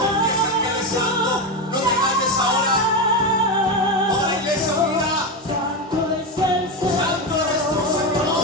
confiesan que Él es santo, no te calles ahora. Toda la iglesia unida. Santo eres tú, Señor.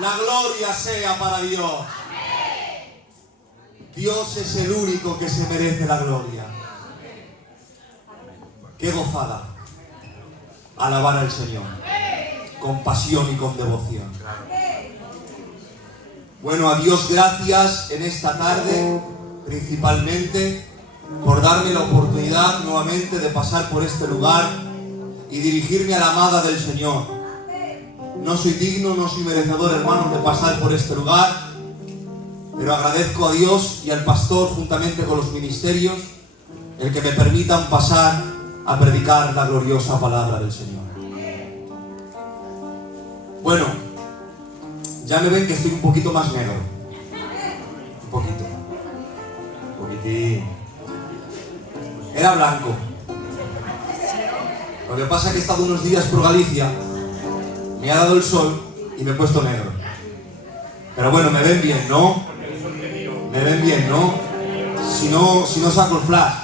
La gloria sea para Dios. Dios es el único que se merece la gloria. Qué gozada alabar al Señor con pasión y con devoción. Bueno, a Dios gracias en esta tarde, principalmente por darme la oportunidad nuevamente de pasar por este lugar y dirigirme a la amada del Señor. No soy digno, no soy merecedor, hermanos, de pasar por este lugar, pero agradezco a Dios y al pastor, juntamente con los ministerios, el que me permitan pasar a predicar la gloriosa palabra del Señor. Bueno, ya me ven que estoy un poquito más negro. Un poquito. Un poquitín. Era blanco. Lo que pasa es que he estado unos días por Galicia, me ha dado el sol y me he puesto negro. Pero bueno, me ven bien, ¿no? Me ven bien, ¿no? Si no saco el flash.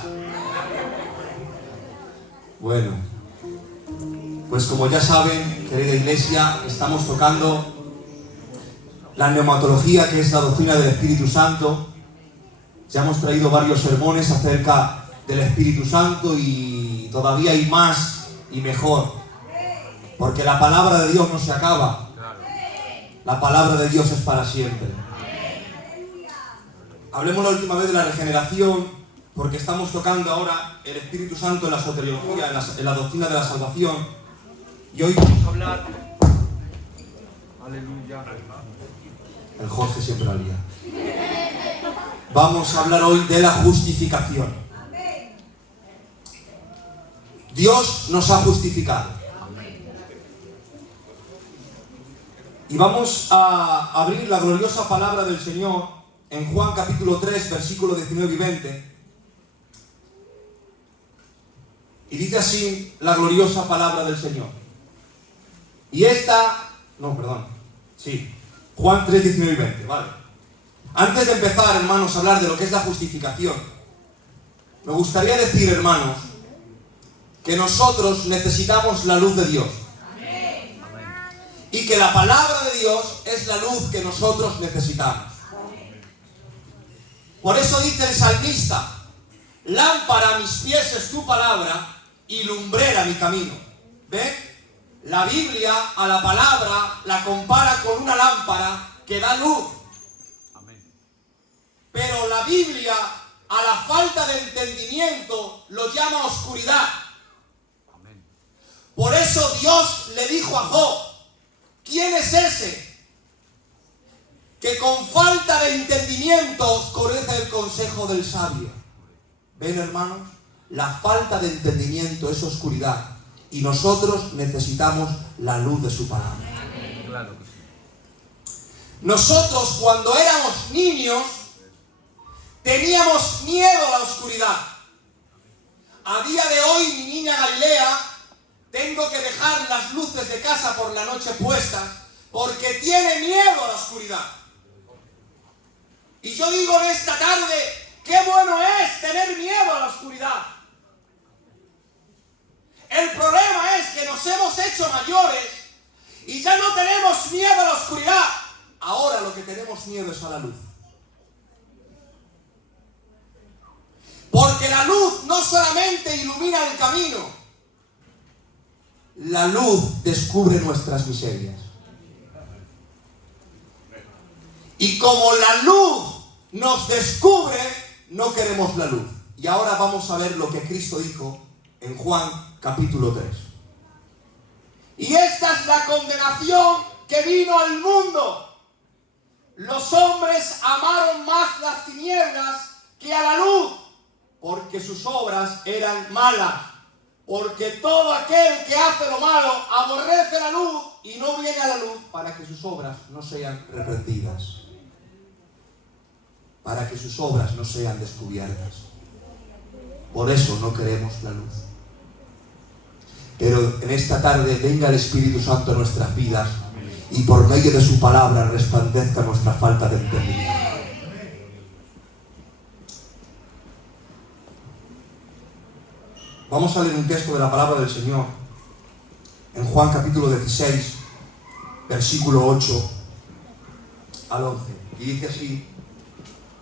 Bueno, pues como ya saben, querida iglesia, estamos tocando la neumatología, que es la doctrina del Espíritu Santo. Ya hemos traído varios sermones acerca del Espíritu Santo y todavía hay más y mejor. Porque la palabra de Dios no se acaba. La palabra de Dios es para siempre. Hablemos la última vez de la regeneración, porque estamos tocando ahora el Espíritu Santo en la soteriología, en la doctrina de la salvación. Y hoy vamos a hablar... Aleluya. El Jorge siempre la lía. Vamos a hablar hoy de la justificación. Dios nos ha justificado. Y vamos a abrir la gloriosa palabra del Señor en Juan capítulo 3, versículos 19 y 20. Y dice así la gloriosa palabra del Señor. Juan 3, 19 y 20, vale. Antes de empezar, hermanos, a hablar de lo que es la justificación, me gustaría decir, hermanos, que nosotros necesitamos la luz de Dios. Y que la palabra de Dios es la luz que nosotros necesitamos. Por eso dice el salmista: lámpara a mis pies es tu palabra y lumbrera mi camino. ¿Ven? La Biblia a la palabra la compara con una lámpara que da luz. Pero la Biblia a la falta de entendimiento lo llama oscuridad. Por eso Dios le dijo a Job: ¿quién es ese que con falta de entendimiento oscurece el consejo del sabio. ¿Ven, hermanos? La falta de entendimiento es oscuridad y nosotros necesitamos la luz de su palabra. Claro que sí. Nosotros, cuando éramos niños, teníamos miedo a la oscuridad. A día de hoy, mi niña Galilea, tengo que dejar las luces de casa por la noche puestas porque tiene miedo a la oscuridad. Y yo digo en esta tarde, qué bueno es tener miedo a la oscuridad. El problema es que nos hemos hecho mayores y ya no tenemos miedo a la oscuridad. Ahora lo que tenemos miedo es a la luz. Porque la luz no solamente ilumina el camino, la luz descubre nuestras miserias. Y como la luz nos descubre, no queremos la luz. Y ahora vamos a ver lo que Cristo dijo en Juan capítulo 3. Y esta es la condenación que vino al mundo. Los hombres amaron más las tinieblas que a la luz, porque sus obras eran malas. Porque todo aquel que hace lo malo aborrece la luz y no viene a la luz para que sus obras no sean reprendidas, para que sus obras no sean descubiertas. Por eso no queremos la luz. Pero en esta tarde venga el Espíritu Santo a nuestras vidas y por medio de su palabra resplandezca nuestra falta de entendimiento. Vamos a leer un texto de la palabra del Señor en Juan capítulo 16, versículo 8 al 11. Y dice así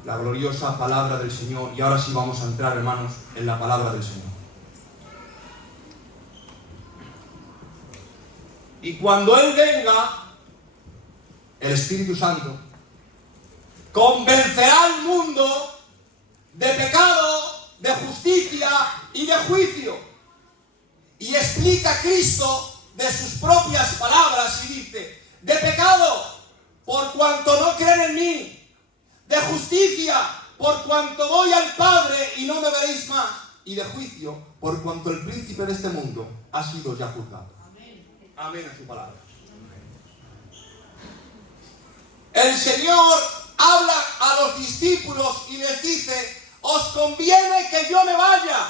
la gloriosa palabra del Señor. Y ahora sí vamos a entrar, hermanos, en la palabra del Señor. Y cuando Él venga, el Espíritu Santo, convencerá al mundo de pecado, de justicia y de juicio. Y explica a Cristo de sus propias palabras y dice: de pecado, por cuanto no creen en mí; de justicia, por cuanto voy al Padre y no me veréis más; y de juicio, por cuanto el príncipe de este mundo ha sido ya juzgado. Amén a su palabra. El Señor habla a los discípulos y les dice: os conviene que yo me vaya.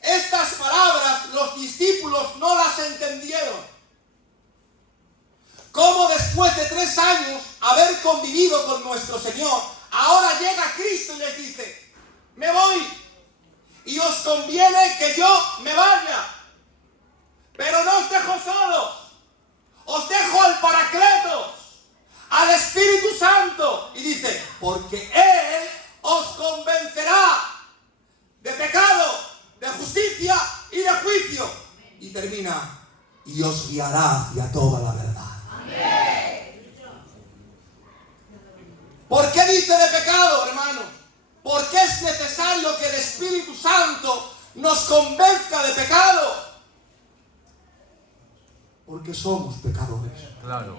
Estas palabras los discípulos no las entendieron. Cómo después de 3 años haber convivido con nuestro Señor, ahora llega Cristo y les dice: me voy y os conviene que yo me vaya. Pero no os dejo solos, os dejo al Paracletos, al Espíritu Santo. Y dice: porque Él os convencerá de pecado, de justicia y de juicio. Y termina: y os guiará hacia toda la verdad. Amén. ¿Por qué dice de pecado, hermanos? Porque es necesario que el Espíritu Santo nos convenzca de pecado. Porque somos pecadores. Claro.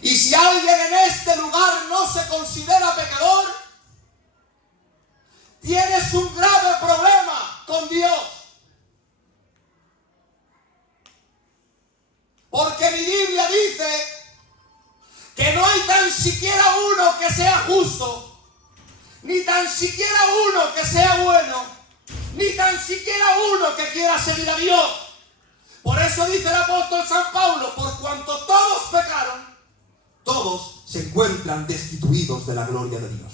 Y si alguien en este lugar no se considera pecador, tienes un grave problema con Dios. Porque mi Biblia dice que no hay tan siquiera uno que sea justo, ni tan siquiera uno que sea bueno, ni tan siquiera uno que quiera seguir a Dios. Por eso dice el apóstol San Pablo: por cuanto todos pecaron, todos se encuentran destituidos de la gloria de Dios.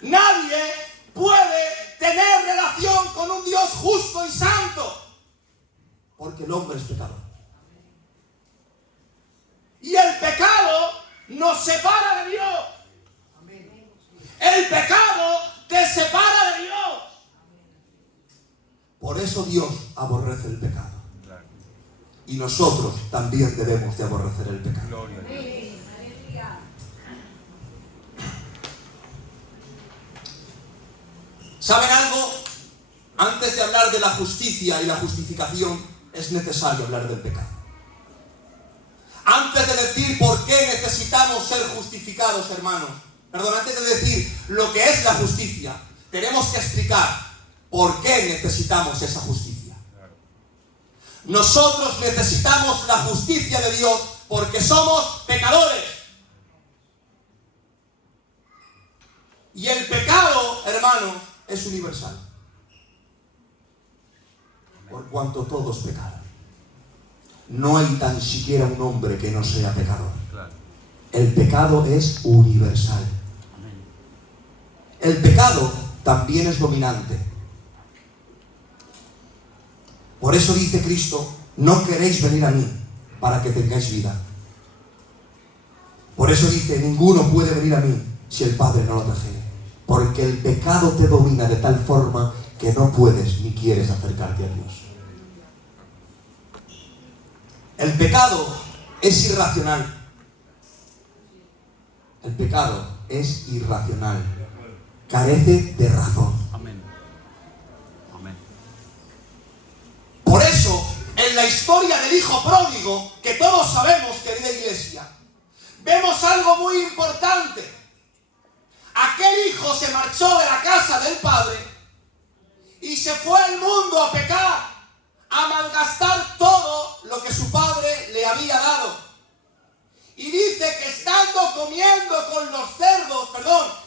Nadie puede tener relación con un Dios justo y santo, porque el hombre es pecador. Y el pecado nos separa de Dios. El pecado te separa de Dios. Por eso Dios aborrece el pecado. Y nosotros también debemos de aborrecer el pecado. ¿Saben algo? Antes de hablar de la justicia y la justificación, es necesario hablar del pecado. Antes de decir por qué necesitamos ser justificados, hermanos, perdón, antes de decir lo que es la justicia, tenemos que explicar por qué necesitamos esa justicia. Nosotros necesitamos la justicia de Dios porque somos pecadores. Y el pecado, hermanos, es universal. Por cuanto todos pecaron. No hay tan siquiera un hombre que no sea pecador. El pecado es universal. El pecado también es dominante. Por eso dice Cristo, no queréis venir a mí para que tengáis vida. Por eso dice, ninguno puede venir a mí si el Padre no lo trajere. Porque el pecado te domina de tal forma que no puedes ni quieres acercarte a Dios. El pecado es irracional. El pecado es irracional. Carece de razón. Amén. Amén. Por eso, en la historia del hijo pródigo, que todos sabemos, querida iglesia, vemos algo muy importante. Aquel hijo se marchó de la casa del padre y se fue al mundo a pecar, a malgastar todo lo que su padre le había dado. Y dice que estando comiendo con los cerdos,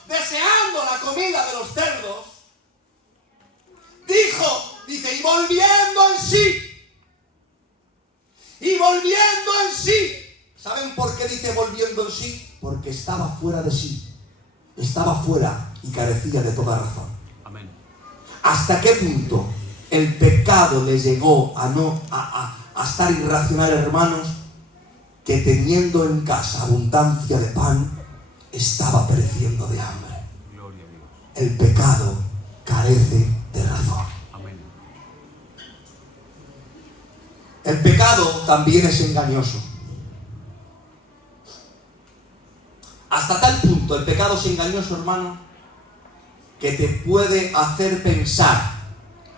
deseando la comida de los cerdos, dice, y volviendo en sí. ¿Saben por qué dice volviendo en sí? Porque estaba fuera de sí. Estaba fuera y carecía de toda razón. Amén. ¿Hasta qué punto el pecado le llegó a estar irracional, hermanos? Que teniendo en casa abundancia de pan, estaba pereciendo de hambre. Gloria a Dios. El pecado carece de razón. Amén. El pecado también es engañoso. Hasta tal punto el pecado es engañoso, hermano, que te puede hacer pensar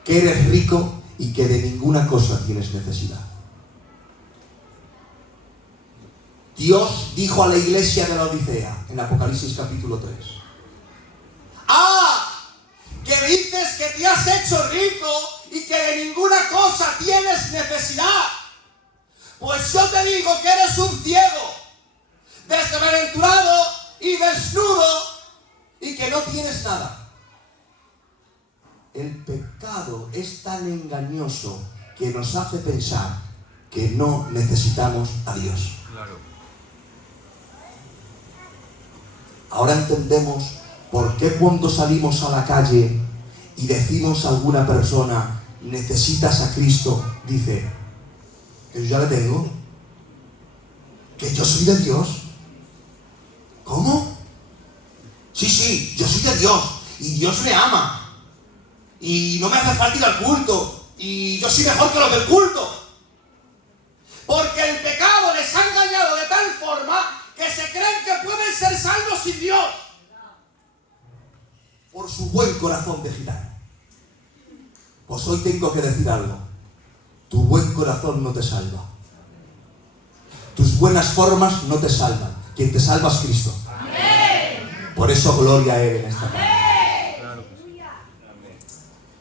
que eres rico y que de ninguna cosa tienes necesidad. Dios dijo a la iglesia de la Odisea, en Apocalipsis capítulo 3, que dices que te has hecho rico y que de ninguna cosa tienes necesidad. Pues yo te digo que eres un ciego, desventurado y desnudo y que no tienes nada. El pecado es tan engañoso que nos hace pensar que no necesitamos a Dios. Claro. Ahora entendemos por qué cuando salimos a la calle y decimos a alguna persona, necesitas a Cristo, dice, que yo ya le tengo, que yo soy de Dios. ¿Cómo? Sí, yo soy de Dios y Dios me ama y no me hace falta ir al culto y yo soy mejor que los del culto. Porque el pecado les ha engañado de tal forma que se creen que pueden ser salvos sin Dios por su buen corazón de gitano. Pues hoy tengo que decir algo. Tu buen corazón no te salva. Tus buenas formas no te salvan. Quien te salva es Cristo. Amén. Por eso gloria a Él en esta tarde.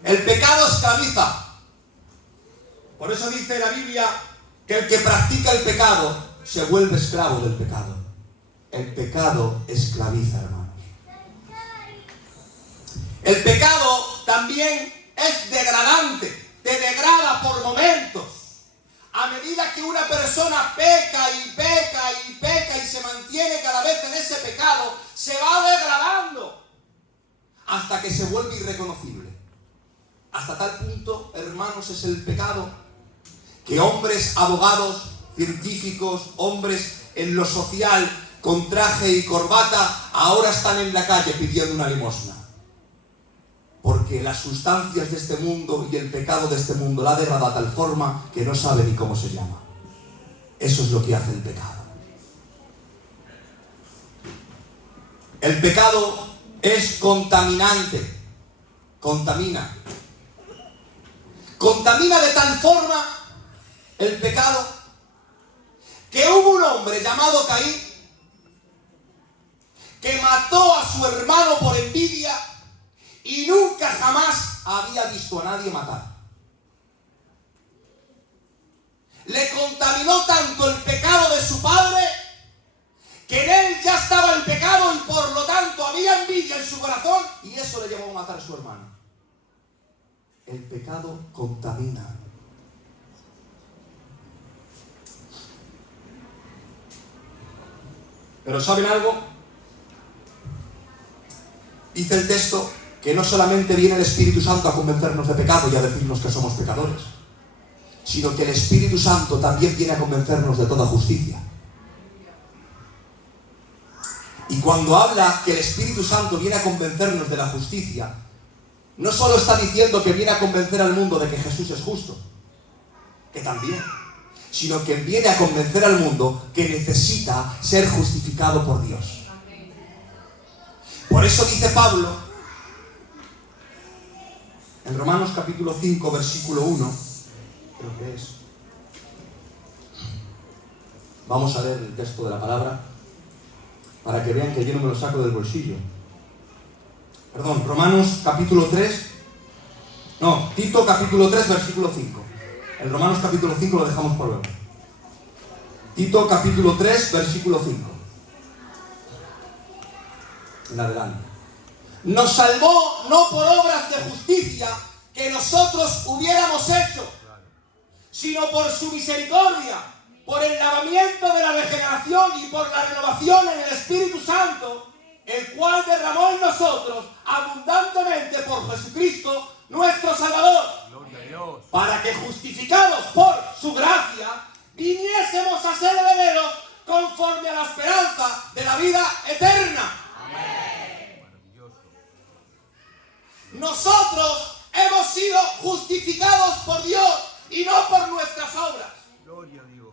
El pecado esclaviza. Por eso dice la Biblia que el que practica el pecado se vuelve esclavo del pecado. El pecado esclaviza, hermanos. El pecado también es degradante. Te degrada por momentos. A medida que una persona peca y se mantiene cada vez en ese pecado, se va degradando hasta que se vuelve irreconocible. Hasta tal punto, hermanos, es el pecado que hombres abogados, científicos, hombres en lo social, con traje y corbata, ahora están en la calle pidiendo una limosna. Porque las sustancias de este mundo y el pecado de este mundo la degrada de tal forma que no sabe ni cómo se llama. Eso es lo que hace el pecado. El pecado es contaminante. Contamina. Contamina de tal forma el pecado que hubo un hombre llamado Caín que mató a su hermano por envidia y nunca jamás había visto a nadie matar. Le contaminó tanto el pecado de su padre que en él ya estaba el pecado y por lo tanto había envidia en su corazón y eso le llevó a matar a su hermano. El pecado contamina. Pero ¿saben algo? Dice el texto que no solamente viene el Espíritu Santo a convencernos de pecado y a decirnos que somos pecadores, sino que el Espíritu Santo también viene a convencernos de toda justicia. Y cuando habla que el Espíritu Santo viene a convencernos de la justicia, no solo está diciendo que viene a convencer al mundo de que Jesús es justo, que también, sino que viene a convencer al mundo que necesita ser justificado por Dios. Por eso dice Pablo, en Romanos capítulo 5, versículo 1, creo que es. Vamos a leer el texto de la palabra para que vean que yo no me lo saco del bolsillo. Perdón, Romanos capítulo 3, no, Tito capítulo 3, versículo 5. El Romanos capítulo 5 lo dejamos por luego. Tito capítulo 3, versículo 5. En adelante. Nos salvó no por obras de justicia que nosotros hubiéramos hecho, sino por su misericordia, por el lavamiento de la regeneración y por la renovación en el Espíritu Santo, el cual derramó en nosotros abundantemente por Jesucristo nuestro Salvador, para que justificados por su gracia viniésemos a ser herederos conforme a la esperanza de la vida eterna. Nosotros hemos sido justificados por Dios y no por nuestras obras. Gloria a Dios.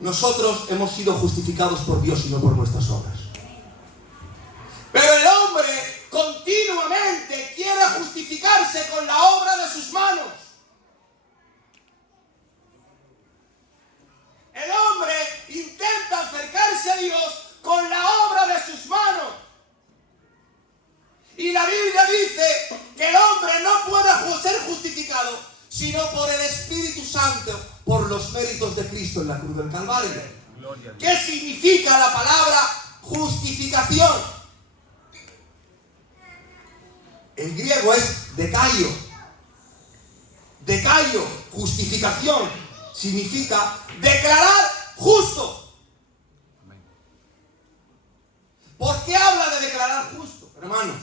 Nosotros hemos sido justificados por Dios y no por nuestras obras. Pero el hombre continuamente quiere justificarse con la obra de sus manos. El hombre intenta acercarse a Dios con la obra de sus manos. Y la Biblia dice que el hombre no puede ser justificado sino por el Espíritu Santo, por los méritos de Cristo en la cruz del Calvario. ¿Qué significa la palabra justificación? En griego es dekaio. Dekaio, justificación, significa declarar justo. ¿Por qué habla de declarar justo, hermanos?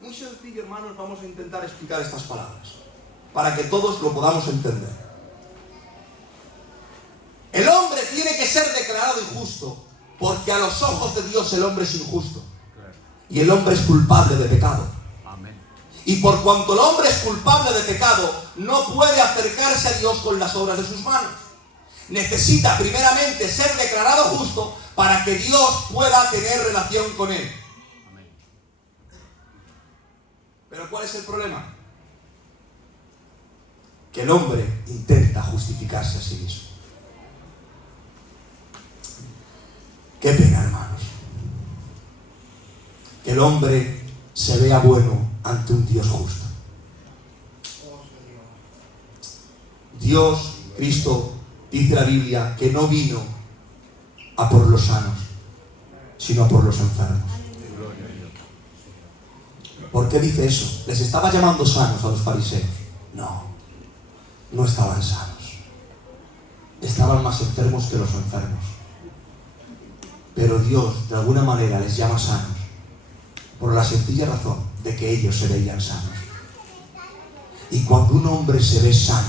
Muy sencillo, hermanos, vamos a intentar explicar estas palabras para que todos lo podamos entender. El hombre tiene que ser declarado injusto porque a los ojos de Dios el hombre es injusto y el hombre es culpable de pecado. Y por cuanto el hombre es culpable de pecado, no puede acercarse a Dios con las obras de sus manos. Necesita primeramente ser declarado justo para que Dios pueda tener relación con él. Pero ¿cuál es el problema? Que el hombre intenta justificarse a sí mismo. Qué pena, hermanos. Que el hombre se vea bueno ante un Dios justo. Dios, Cristo, dice la Biblia que no vino a por los sanos, sino a por los enfermos. ¿Por qué dice eso? ¿Les estaba llamando sanos a los fariseos? No, no estaban sanos. Estaban más enfermos que los enfermos. Pero Dios, de alguna manera, les llama sanos por la sencilla razón de que ellos se veían sanos. Y cuando un hombre se ve sano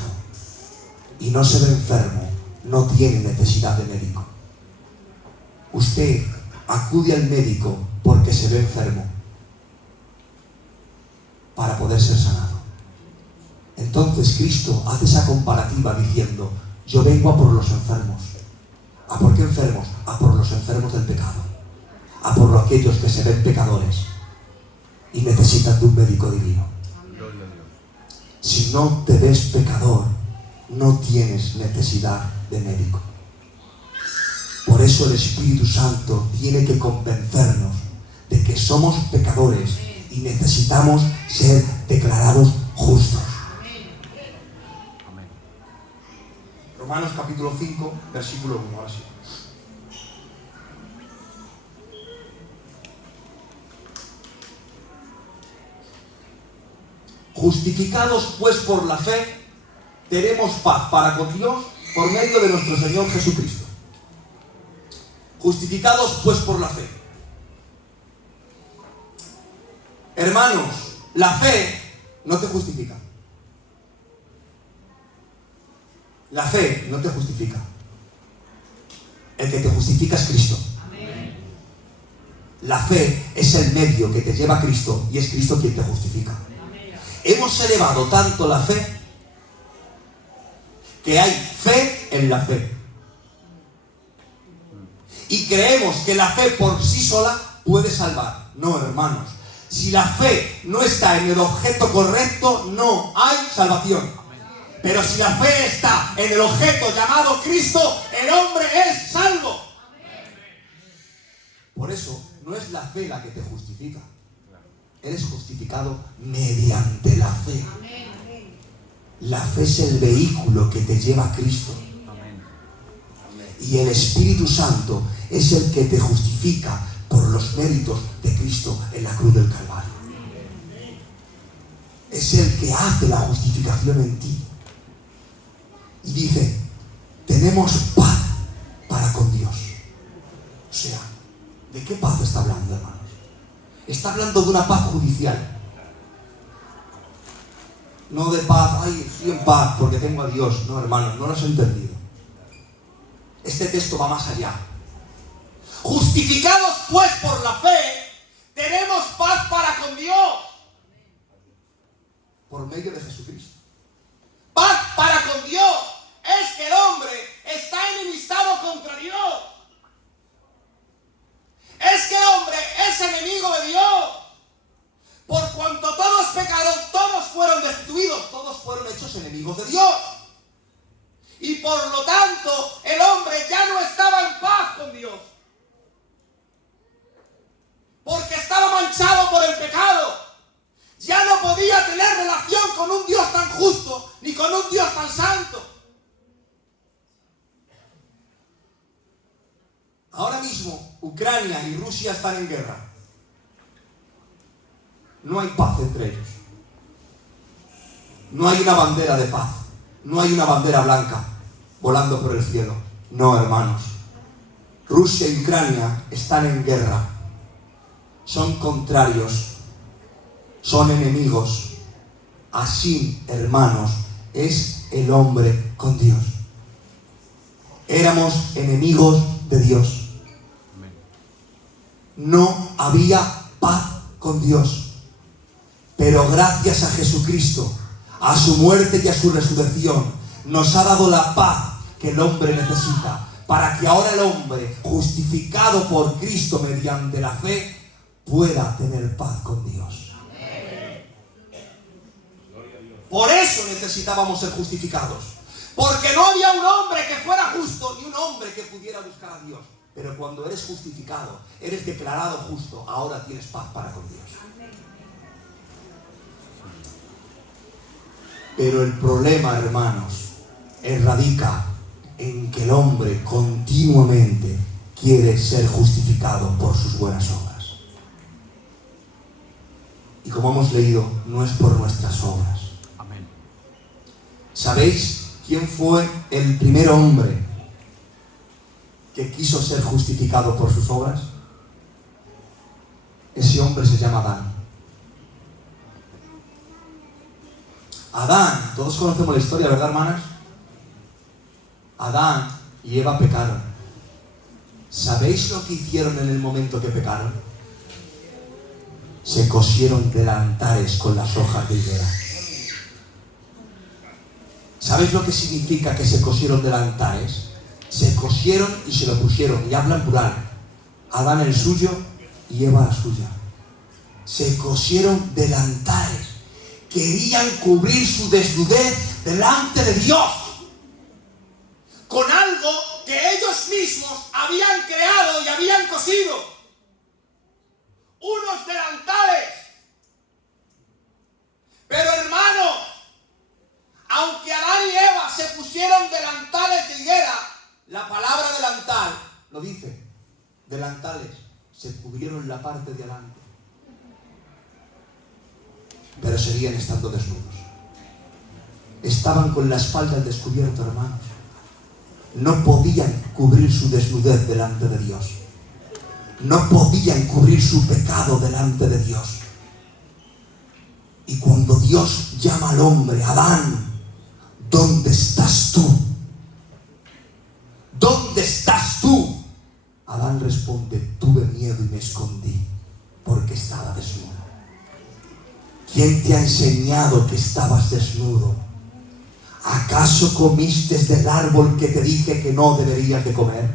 y no se ve enfermo, no tiene necesidad de médico. Usted acude al médico porque se ve enfermo para poder ser sanado. Entonces Cristo hace esa comparativa diciendo: yo vengo a por los enfermos. ¿A por qué enfermos? A por los enfermos del pecado, a por aquellos que se ven pecadores y necesitan de un médico divino. Si no te ves pecador, no tienes necesidad de médico. Por eso el Espíritu Santo tiene que convencernos de que somos pecadores y necesitamos ser declarados justos. Amén. Romanos capítulo 5, versículo 1. Ahora sí. Justificados pues por la fe, tenemos paz para con Dios por medio de nuestro Señor Jesucristo. Justificados pues por la fe. Hermanos, la fe no te justifica. La fe no te justifica. El que te justifica es Cristo. Amén. La fe es el medio que te lleva a Cristo y es Cristo quien te justifica. Amén. Hemos elevado tanto la fe que hay fe en la fe. Y creemos que la fe por sí sola puede salvar. No, hermanos. Si la fe no está en el objeto correcto, no hay salvación. Pero si la fe está en el objeto llamado Cristo, el hombre es salvo. Por eso, no es la fe la que te justifica. Eres justificado mediante la fe. La fe es el vehículo que te lleva a Cristo. Amén. Y el Espíritu Santo es el que te justifica por los méritos de Cristo en la cruz del Calvario. Es el que hace la justificación en ti. Y dice, tenemos paz para con Dios. O sea, ¿de qué paz está hablando, hermanos? Está hablando de una paz judicial. No de paz, ay, estoy en paz porque tengo a Dios. No, hermanos, no lo has entendido. Este texto va más allá. Justificados pues por la fe, tenemos paz para con Dios. Por medio de Jesucristo. Paz para con Dios. Es que el hombre está enemistado contra Dios. Es que el hombre es enemigo de Dios. Por cuanto todos pecaron, todos fueron destituidos, todos fueron hechos enemigos de Dios. Y por lo tanto, el hombre ya no estaba en paz con Dios. Porque estaba manchado por el pecado. Ya no podía tener relación con un Dios tan justo, ni con un Dios tan santo. Ahora mismo, Ucrania y Rusia están en guerra. No hay paz entre ellos. No hay una bandera de paz. No hay una bandera blanca volando por el cielo. No, hermanos. Rusia y Ucrania están en guerra. Son contrarios. Son enemigos. Así, hermanos, es el hombre con Dios. Éramos enemigos de Dios. No había paz con Dios. Pero gracias a Jesucristo, a su muerte y a su resurrección, nos ha dado la paz que el hombre necesita, para que ahora el hombre, justificado por Cristo mediante la fe, pueda tener paz con Dios. Por eso necesitábamos ser justificados, porque no había un hombre que fuera justo, ni un hombre que pudiera buscar a Dios. Pero cuando eres justificado, eres declarado justo, ahora tienes paz para con Dios. Pero el problema, hermanos, radica en que el hombre continuamente quiere ser justificado por sus buenas obras. Y como hemos leído, no es por nuestras obras. Amén. ¿Sabéis quién fue el primer hombre que quiso ser justificado por sus obras? Ese hombre se llama Adán. Adán, todos conocemos la historia, ¿verdad, hermanas? Adán y Eva pecaron. ¿Sabéis lo que hicieron en el momento que pecaron? Se cosieron delantares con las hojas de higuera. ¿Sabéis lo que significa que se cosieron delantares? Se cosieron y se lo pusieron, y habla en plural. Adán el suyo y Eva la suya. Se cosieron delantares. querían cubrir su desnudez delante de Dios con algo que ellos mismos habían creado y habían cosido. Unos delantales. Pero hermanos, aunque Adán y Eva se pusieron delantales de higuera, la palabra delantal lo dice. Delantales, se cubrieron la parte de adelante, pero seguían estando desnudos. Estaban con la espalda al descubierto, hermanos. No podían cubrir su desnudez delante de Dios. No podían cubrir su pecado delante de Dios. Y cuando Dios llama al hombre, Adán, ¿dónde estás tú? ¿Dónde estás tú? Adán responde, tuve miedo y me escondí porque estaba desnudo. ¿Quién te ha enseñado que estabas desnudo? ¿Acaso comiste del árbol que te dije que no deberías de comer?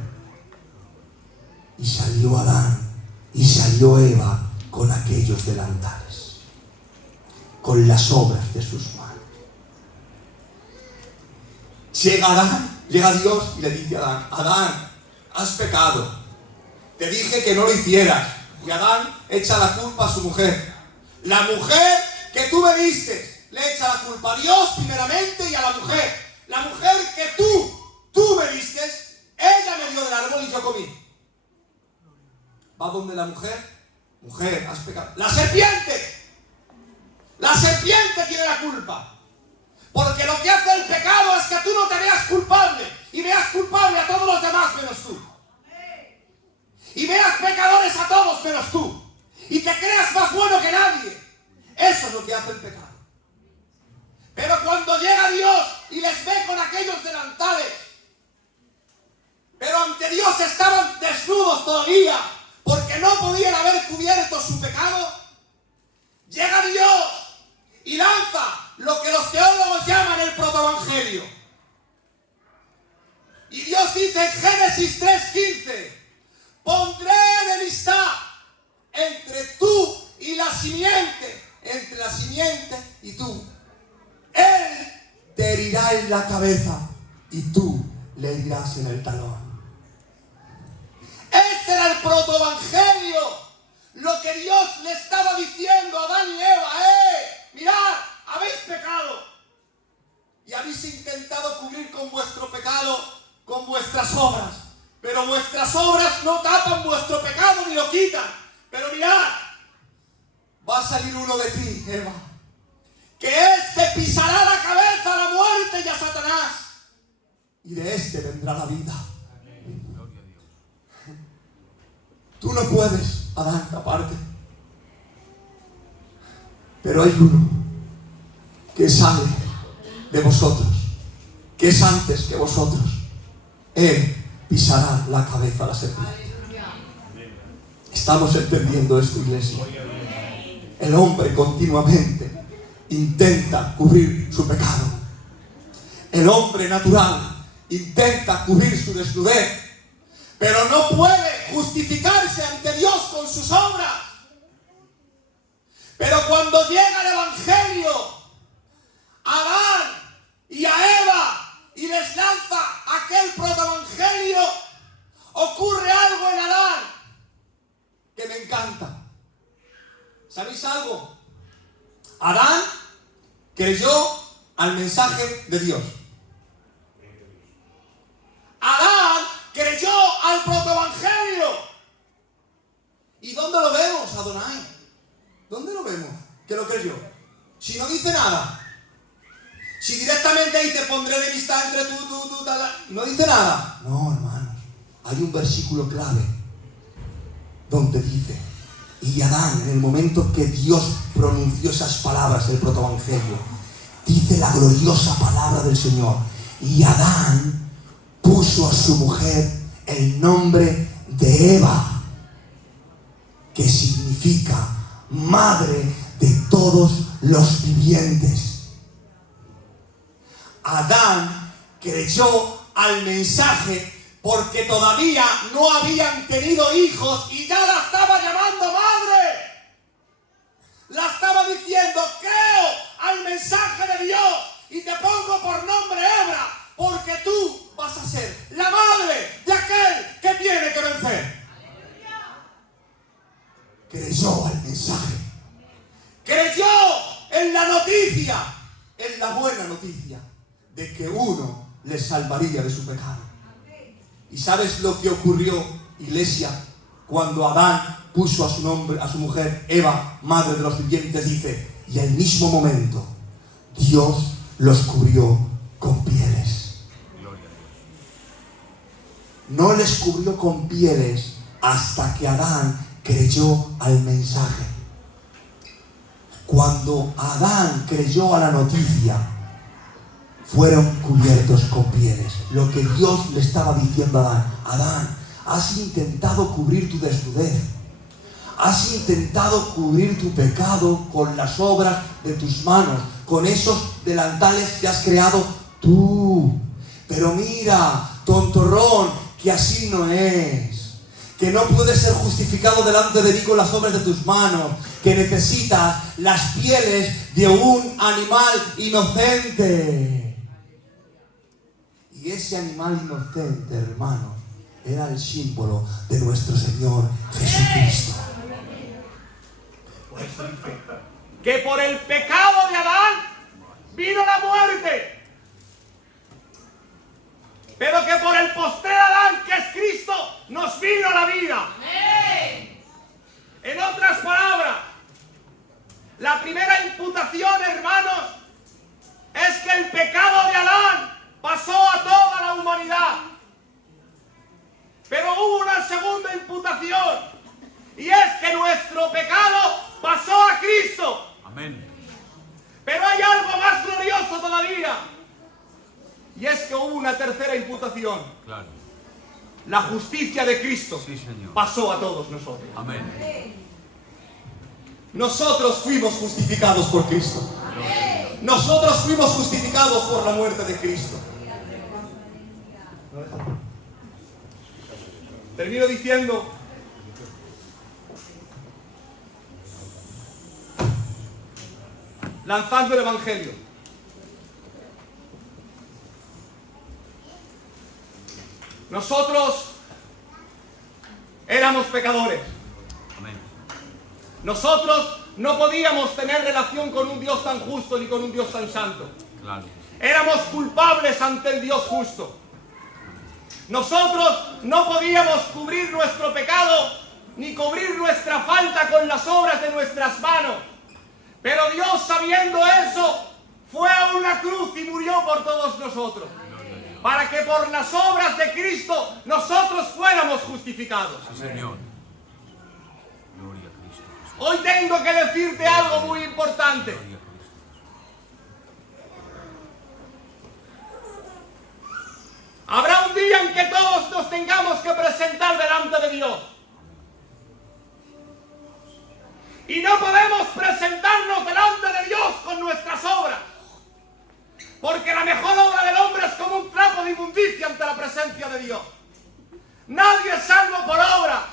Y salió Adán y salió Eva con aquellos delantales, con las obras de sus manos. Llega Dios y le dice a Adán, Adán, has pecado. Te dije que no lo hicieras. Y Adán echa la culpa a su mujer. La mujer que tú me diste le echa la culpa a Dios primeramente y a la mujer. La mujer que tú me diste, ella me dio del árbol y yo comí. Va donde la mujer. Mujer, has pecado. La serpiente tiene la culpa. Porque lo que hace el pecado es que tú no te veas culpable y veas culpable a todos los demás menos tú. Y veas pecadores a todos menos tú. Y te creas más bueno que nadie. Eso es lo que hace el pecado. Pero cuando llega Dios y les ve con aquellos delantales, pero ante Dios estaban desnudos todavía, porque no podían haber cubierto su pecado, llega Dios y lanza lo que los teólogos llaman el protoevangelio. Y Dios dice en Génesis 3:15, pondré enemistad entre tú y la simiente, entre la simiente y tú. Él te herirá en la cabeza y tú le herirás en el talón. Este era el protoevangelio, lo que Dios le estaba diciendo a Adán y Eva. Mirad, habéis pecado y habéis intentado cubrir con vuestro pecado con vuestras obras, pero vuestras obras no tapan vuestro pecado ni lo quitan. Pero mirad, va a salir uno de ti, Eva, que éste pisará la cabeza a la muerte y a Satanás, y de éste vendrá la vida. Tú no puedes, Adán, taparte, pero hay uno que sale de vosotros, que es antes que vosotros. Él pisará la cabeza a la serpiente. ¿Estamos entendiendo esto, iglesia? El hombre continuamente intenta cubrir su pecado. El hombre natural intenta cubrir su desnudez, pero no puede justificarse ante Dios con sus obras. Pero cuando llega el evangelio a Adán y a Eva y les lanza aquel protoevangelio, ocurre algo en Adán que me encanta. ¿Sabéis algo? Adán creyó al mensaje de Dios. Adán creyó al protoevangelio. ¿Y dónde lo vemos, Adonai? ¿Dónde lo vemos que lo creyó? Si no dice nada. Si directamente dice, pondré enemistad entre tú, tal, no dice nada. No, hermanos. Hay un versículo clave donde dice, y Adán, en el momento que Dios pronunció esas palabras del protoevangelio, dice la gloriosa palabra del Señor, y Adán puso a su mujer el nombre de Eva, que significa madre de todos los vivientes. Adán creyó al mensaje porque todavía no habían tenido hijos y ya la estaba llamando madre. La estaba diciendo, creo al mensaje. Creyó en la noticia, en la buena noticia, de que uno le salvaría de su pecado. ¿Y sabes lo que ocurrió, iglesia? Cuando Adán puso a su mujer Eva, madre de los vivientes, dice, y al mismo momento Dios los cubrió con pieles. No les cubrió con pieles hasta que Adán creyó al mensaje. Cuando Adán creyó a la noticia, fueron cubiertos con pieles. Lo que Dios le estaba diciendo a Adán: Adán, has intentado cubrir tu desnudez, has intentado cubrir tu pecado con las obras de tus manos, con esos delantales que has creado tú. Pero mira, tontorrón, que así no es. Que no puedes ser justificado delante de mí con las obras de tus manos. Que necesitas las pieles de un animal inocente. Y ese animal inocente, hermanos, era el símbolo de nuestro Señor Jesucristo. Por eso dice que por el pecado de Adán vino la muerte, pero que por el postrer Adán, que es Cristo, nos vino la vida. En otras palabras, la primera imputación, hermanos, es que el pecado de Adán pasó a toda la humanidad. Pero hubo una segunda imputación, y es que nuestro pecado pasó a Cristo. Amén. Pero hay algo más glorioso todavía, y es que hubo una tercera imputación. Claro. La justicia de Cristo Sí, Señor. pasó a todos nosotros. Amén. Nosotros fuimos justificados por Cristo. Nosotros fuimos justificados por la muerte de Cristo. Termino diciendo: lanzando el Evangelio. Nosotros éramos pecadores. Amén. Nosotros no podíamos tener relación con un Dios tan justo ni con un Dios tan santo. Claro. Éramos culpables ante el Dios justo. Nosotros no podíamos cubrir nuestro pecado ni cubrir nuestra falta con las obras de nuestras manos. Pero Dios, sabiendo eso, fue a una cruz y murió por todos nosotros, para que por las obras de Cristo nosotros fuéramos justificados. Sí, Señor. Gloria a Cristo. Hoy tengo que decirte algo muy importante. Gloria a Cristo. Habrá un día en que todos nos tengamos que presentar delante de Dios. Y no podemos presentarnos delante de Dios con nuestras obras, porque la mejor obra del hombre es como un trapo de inmundicia ante la presencia de Dios. Nadie es salvo por obra.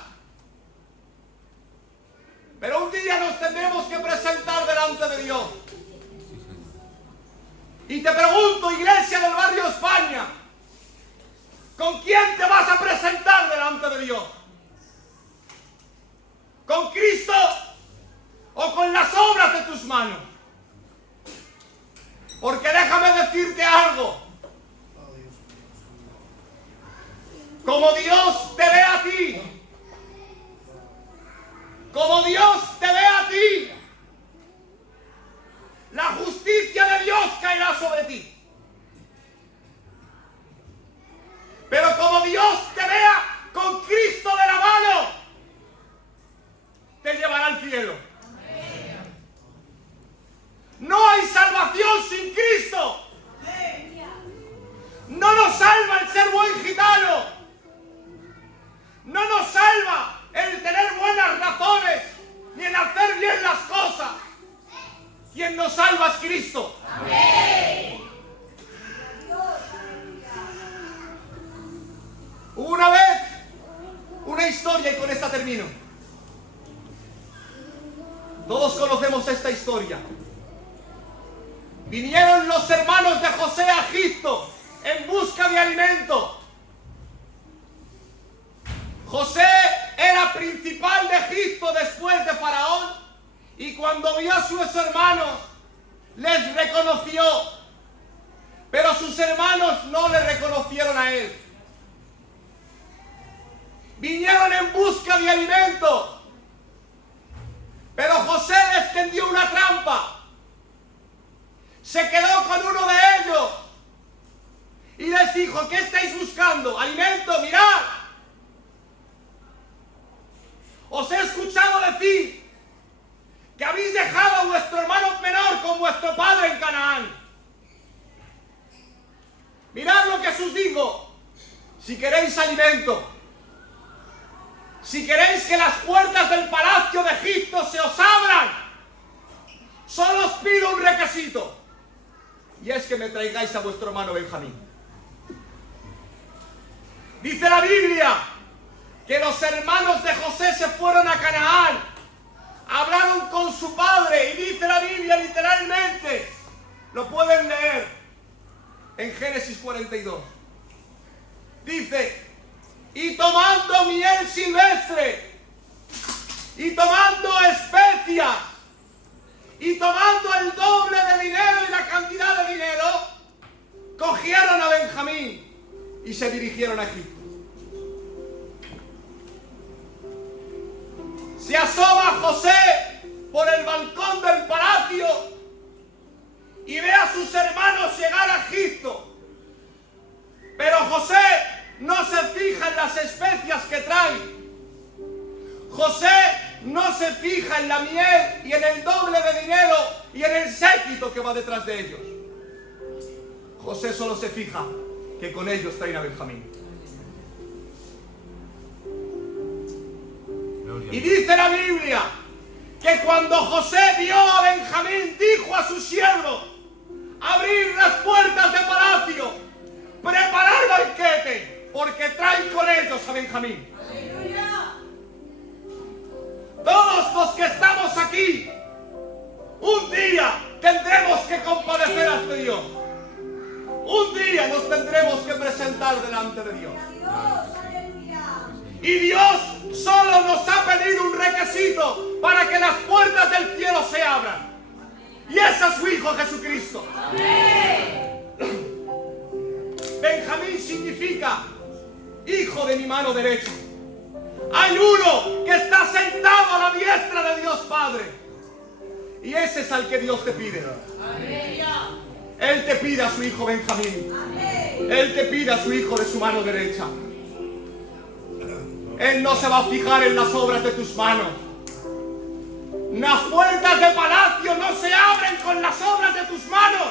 Pero un día nos tendremos que presentar delante de Dios. Y te pregunto, iglesia del barrio España, ¿con quién te vas a presentar delante de Dios? ¿Con Cristo o con las obras de tus manos? Porque déjame decirte algo. Como Dios te ve a ti, como Dios te ve a ti, la justicia de Dios caerá sobre ti. Pero como Dios te vea con Cristo de la mano, te llevará al cielo. No hay salvación sin Cristo. No nos salva el ser buen gitano. No nos salva el tener buenas razones ni el hacer bien las cosas. Quien nos salva es Cristo. Hubo una vez una historia, y con esta termino. Todos conocemos esta historia. Vinieron los hermanos de José a Egipto en busca de alimento. José era principal de Egipto después de Faraón, cuando vio a sus hermanos, les reconoció, pero sus hermanos no le reconocieron a él. Vinieron en busca de alimento, pero José les tendió una trampa. Se quedó con uno de ellos y les dijo: ¿qué estáis buscando? ¿Alimento? Mirad, os he escuchado decir que habéis dejado a vuestro hermano menor con vuestro padre en Canaán. Mirad lo que os digo: si queréis alimento, si queréis que las puertas del palacio de Egipto se os abran, solo os pido un requisito, y es que me traigáis a vuestro hermano Benjamín. Dice la Biblia que los hermanos de José se fueron a Canaán, hablaron con su padre, y dice la Biblia literalmente, lo pueden leer en Génesis 42, dice: y tomando miel silvestre, y tomando especias, y tomando el doble de dinero y la cantidad de dinero, cogieron a Benjamín y se dirigieron a Egipto. Se asoma José por el balcón del palacio y ve a sus hermanos llegar a Egipto. Pero José no se fija en las especias que traen. José no se fija en la miel y en el doble de dinero y en el séquito que va detrás de ellos. José solo se fija que con ellos traen a Benjamín. Y dice la Biblia que cuando José vio a Benjamín, dijo a su siervo: abrir las puertas del palacio, preparar banquete, porque traen con ellos a Benjamín. ¡Aleluya! Todos los que estamos aquí, un día tendremos que compadecer ante Dios. Un día nos tendremos que presentar delante de Dios. Y Dios solo nos ha pedido un requisito para que las puertas del cielo se abran. Y ese es su Hijo Jesucristo. Benjamín significa hijo de mi mano derecha. Hay uno que está sentado a la diestra de Dios Padre. Y ese es al que Dios te pide. Él te pide a su hijo Benjamín. Él te pide a su hijo de su mano derecha. Él no se va a fijar en las obras de tus manos. Las puertas de palacio no se abren con las obras de tus manos.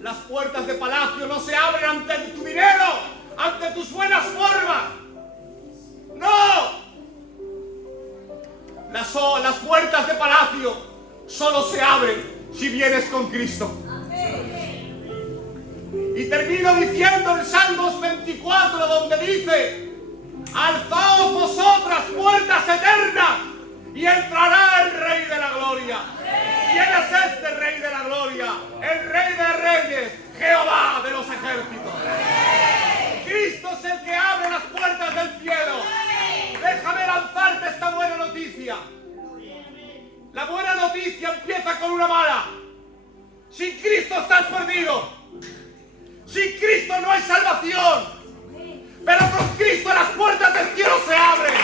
Las puertas de palacio no se abren ante tu dinero, ante tus buenas formas. ¡No! Las puertas de palacio solo se abren si vienes con Cristo. Y termino diciendo en Salmos 24, donde dice: alzaos vosotras puertas eternas y entrará el Rey de la Gloria. ¿Quién es este Rey de la Gloria? El Rey de Reyes, Jehová de los ejércitos. Cristo es el que abre las puertas del cielo. Déjame lanzarte esta buena noticia. La buena noticia empieza con una mala. Sin Cristo estás perdido. Sin Cristo no hay salvación. Pero con Cristo las puertas del cielo se abren.